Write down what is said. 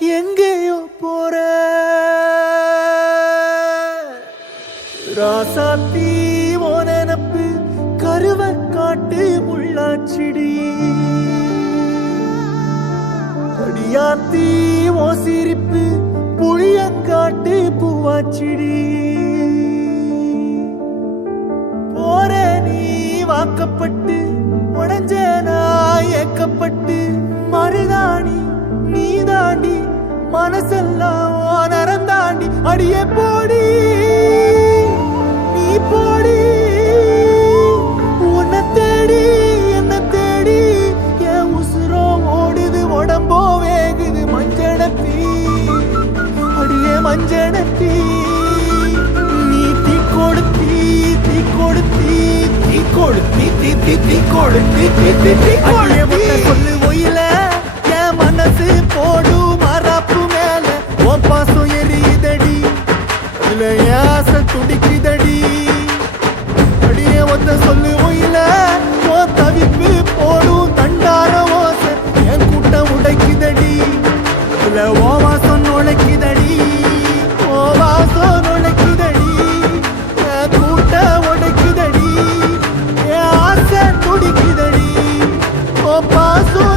எங்கேயோ போற ராசாத்தி ஓ நினப்பு கருவ காட்டு முள்ளாச்சிடி அடியாத்தி ஓ சிரிப்பு புளியங்காட்டு பூவாச்சிடி போற நீ வாக்கப்பட்டு உடஞ்ச நான் ஏக்கப்பட்டு மருதாணி நீ தாண்டி மனசெல்லாம் நரந்தாண்டி அடியே போடி நீ போடி உன்னை தேடி என்ன தேடி என் உசுரோ ஓடுது உடம்போ வேகுது மஞ்சனத்தி அடியே மஞ்சனத்தி நீ தீ கொடுத்தி தீ கொடுத்தி தீ கொடுத்தி தீ தீ தீ கொடுத்தி தீ தீ தீ கொடுத்தி சொல்லு ஒயில என் மனசு போடு மராப்பு மேல உன் பாசம் எரியுதடி இல்ல ஏச துடிக்குதடி அடியே ஒத்த சொல்லு ஒயில உன் தவிப்பு போடும் தண்டார ஓசை என் கூட்டம் உடைக்குதடி இல்ல ஓ வாசம் நுழைக்குதடி ஓ வாசம் நுழைக்குதடி என் கூட்டம் உடைக்குதடி என் ஆசை துடிக்குதடி ஓ பாசம்